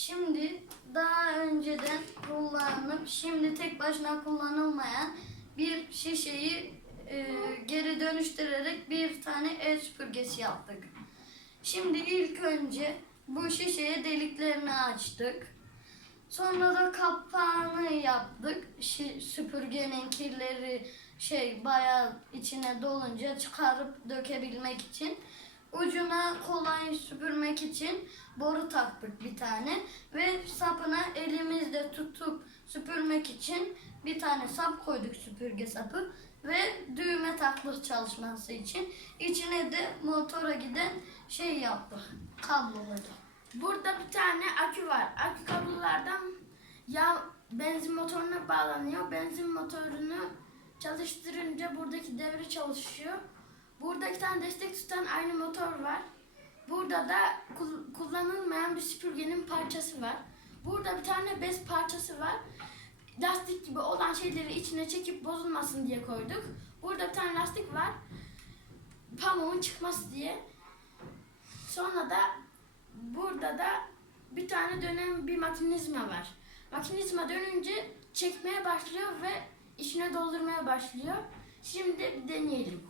Şimdi daha önceden kullanıp şimdi tek başına kullanılmayan bir şişeyi e, geri dönüştürerek bir el el süpürgesi yaptık. Şimdi ilk önce bu şişeye deliklerini açtık. Sonra da kapağını yaptık. Şi- süpürgenin kirleri şey bayağı içine dolunca çıkarıp dökebilmek için. Ucuna kolay süpürmek için boru taktık bir tane ve sapına elimizde tutup süpürmek için bir tane sap koyduk süpürge sapı ve düğme taktık çalışması için. İçine de motora giden şey yaptık. Kabloları. Burada bir tane akü var. Akü kablolardan ya benzin motoruna bağlanıyor. Benzin motorunu çalıştırınca buradaki devre çalışıyor. Burada iki tane destek tutan aynı motor var. Burada da kul- kullanılmayan bir süpürgenin parçası var. Burada bir tane bez parçası var. Lastik gibi olan şeyleri içine çekip bozulmasın diye koyduk. Burada bir tane lastik var. Pamuğun çıkması diye. Sonra da burada da bir tane dönen bir makinizma var. Makinizma dönünce çekmeye başlıyor ve içine doldurmaya başlıyor. Şimdi deneyelim.